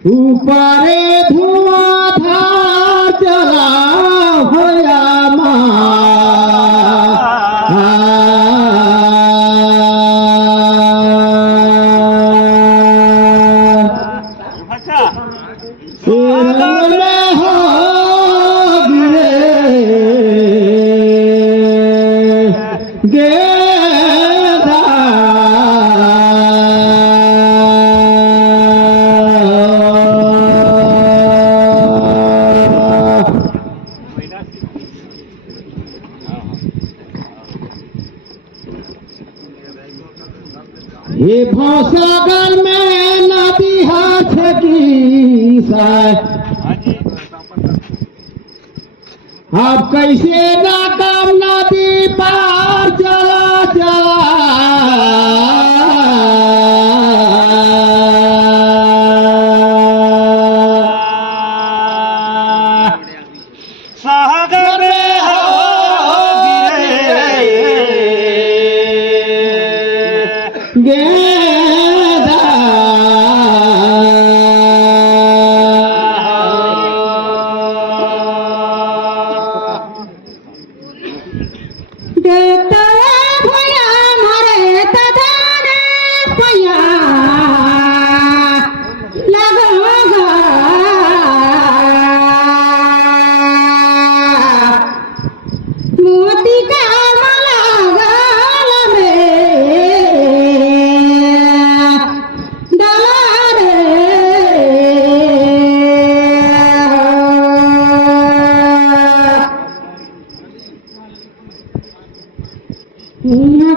ऊपरे धुआंधार चला होया ये भवसागर में नदी हाथ की साय अब कैसे नाकाम नदी पार चला चला सागर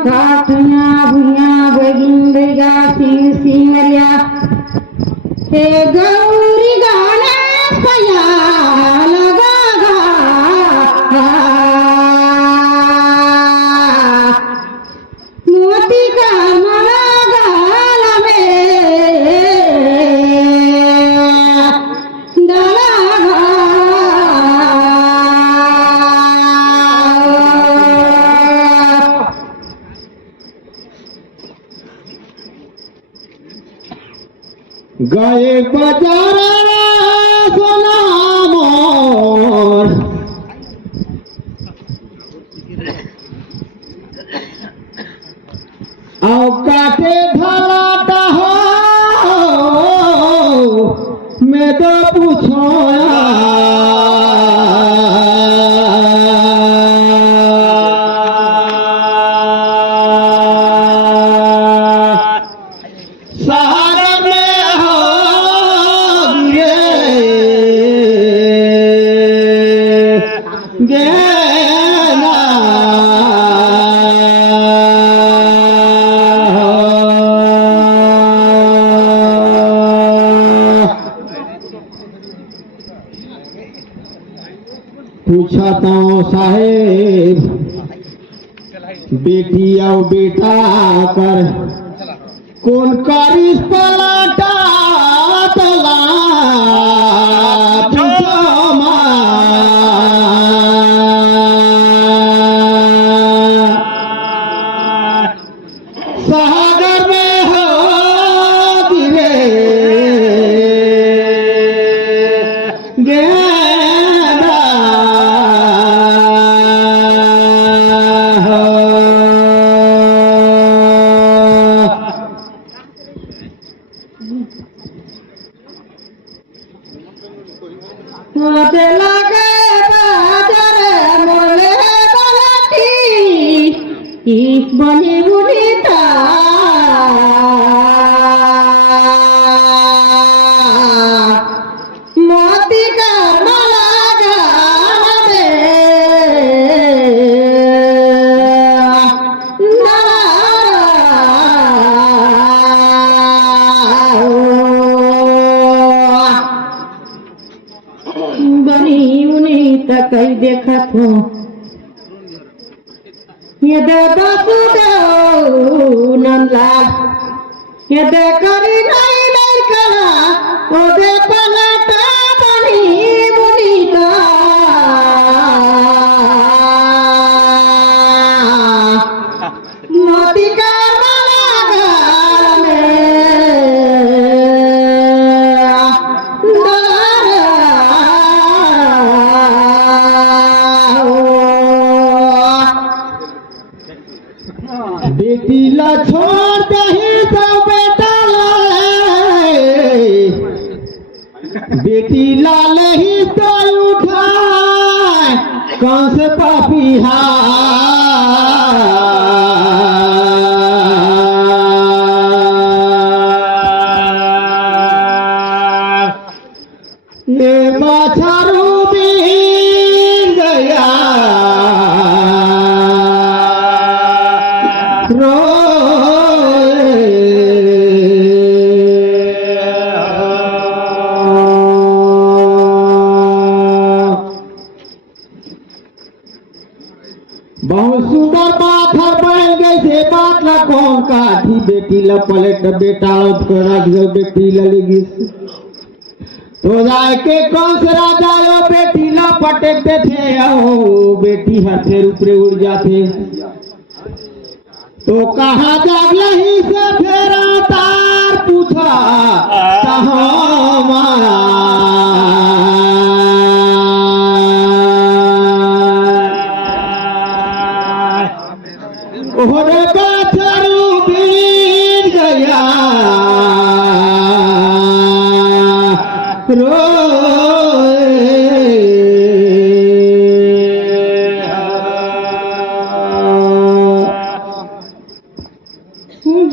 घाटना भुया बगिन बेगा सिंगरिया हे गौरी गाना पया लगा गा मोती का मला गाल में डाला गए बजारा सोना मोर आओ काटे भलाटा हो मैं तो पूछोया पूछता हूँ साहेब बेटी और बेटा कर कौन कारिस पलाटा तला सागर में हो गिरे मोते लगे बाजार मोले बलती इस बनी बुनीता मोती का माला गाल बनी उन्हीं तक देखत हूँ ये दादा सुदो नंदलाल ये दे करी नहीं नहीं करा ओ दे पलटा बनी बुनीता मोती का माला गाल में बेटी ला छोड़ दही तो बेटा लाए, बेटी लाल ही तो उठाए कंस पापिहा। ये बाछारू बीन गया बहुत सुंदर बात है बन गई से बात ला कौन काठी बेटी ला पलट बेटा रख दो बेटी ला लगी तो जाए के कौन से राजा लो बेटी ला पटकते थे ओ बेटी हाथे ऊपरे उड़ जाते तो कहाँ जागले ही से फेरा तार पूछा ओहरे बाछरू बीन गया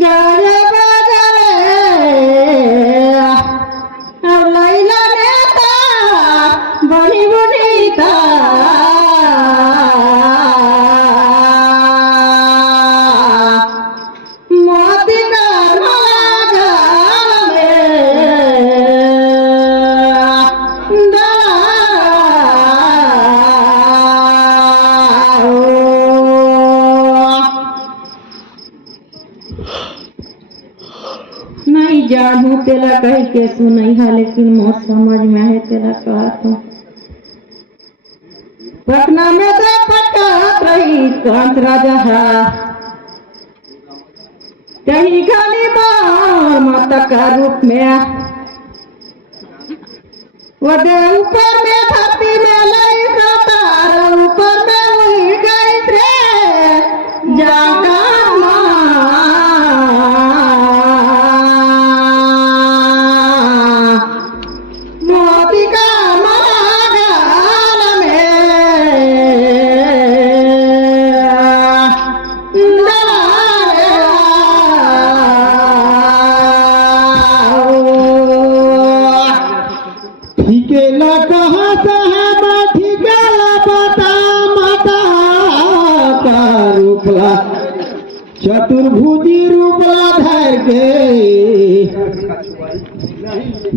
जारे बाजारे लैला नेता बड़ी बुढ़ीता मोती का माला नहीं जानू तेला कह के सुनई हा लेकिन मोर समझ में है तेला कहा तो पटना में तो पटक रही कांत राजा हा कहीं खाली बार माता का रूप में वदे ऊपर में धरती में लई सतार ऊपर में उड़ गई रे जागा मोती का मागाल में ठिकेला कहाँ से है मैं ठिकेला बता माता का रूपला चतुर्भुजी रूपला धर के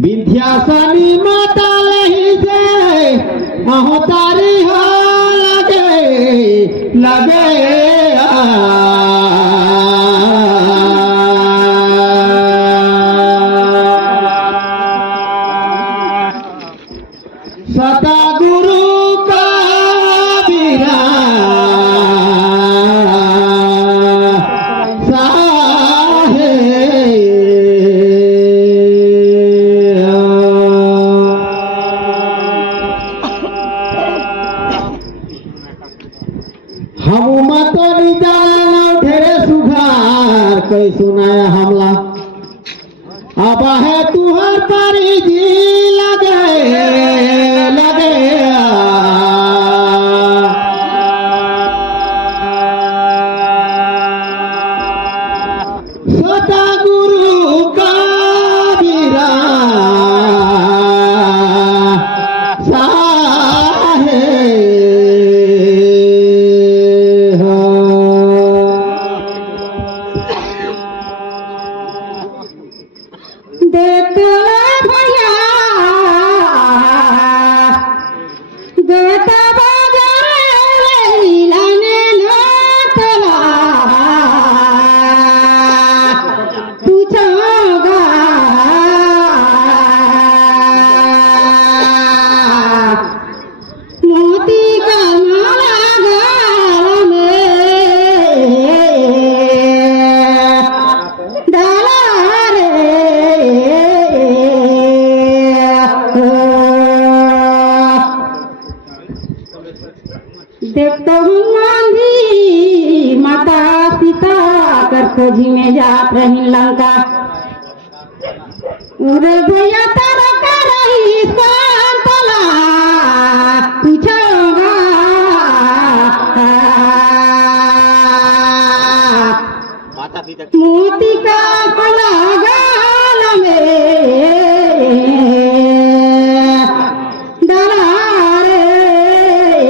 विंध्यासनी माता लही से अहो तारी हो लगे सता गुरु का बीरा हम मत निजान ढेरे सुधार कई सुनाया हमला अब है तुहर परी जी लगे लगे सता गुरु का बीरा तुझा खोजी में जात रही लंका रे भैया तारा का रही सांतला पूछोगा मोती का गाल में डरा रे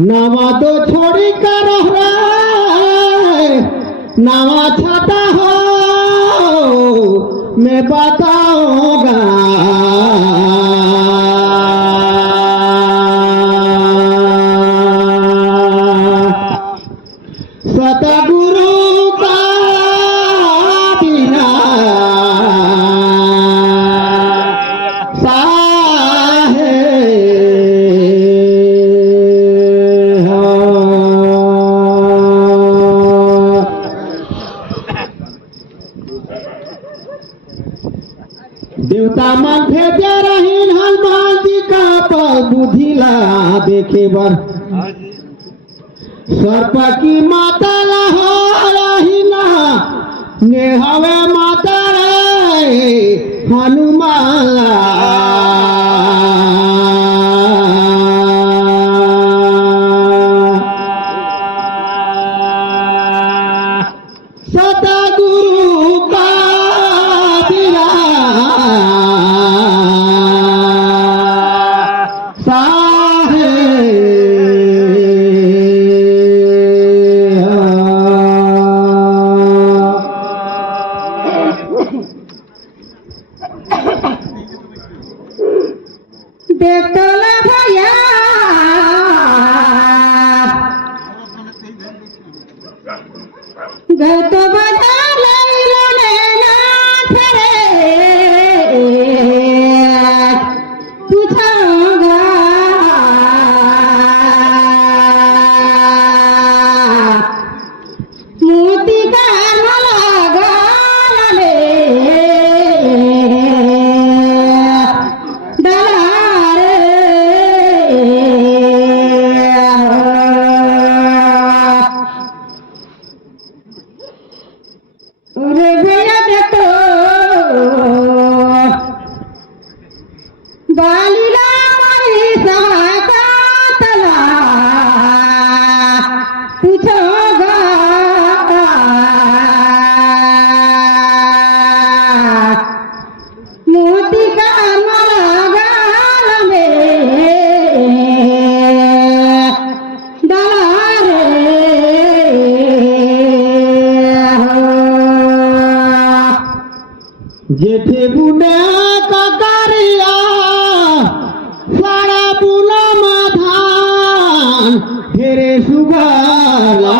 नवा तो छोड़ी कर नवा छाता हो मैं बताऊंगा सतगुरु का बिना देवता मन भेजे रहीन हनुमान जी का पर बुधिला देखे बर सर्प की माता हो रही ना ने हवे माता रे हनुमान सतगुरु का बिना देखला भैया गए तो बाजार लैलो नाथ रे पूछोगा मोती का मला गाल रे भैया देखो बालीला मारी सहायता तला पूछोगा मोती का माला गाल में डाला जेठे बुने का करिया सारा बुना माधान फेरे सुगला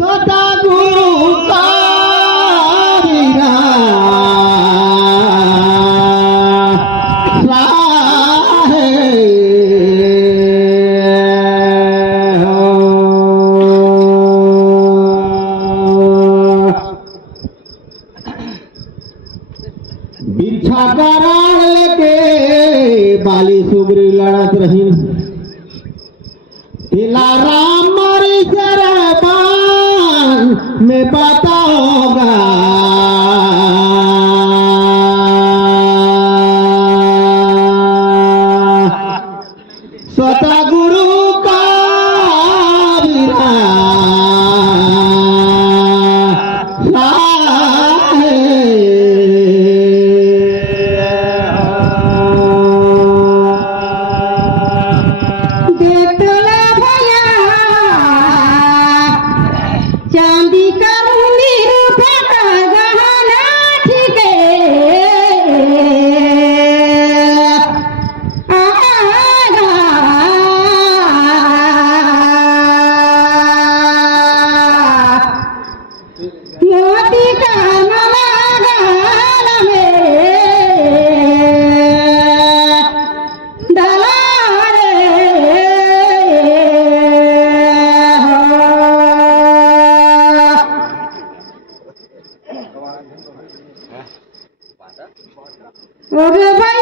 सतगुरु का बिना बिरछा करार लेके बाली सुबरी लड़त रही तिला राम मरी सरबान में बताओगा सतगुरु का बिना देखला भैया चांदी का मुंडी अरे बाई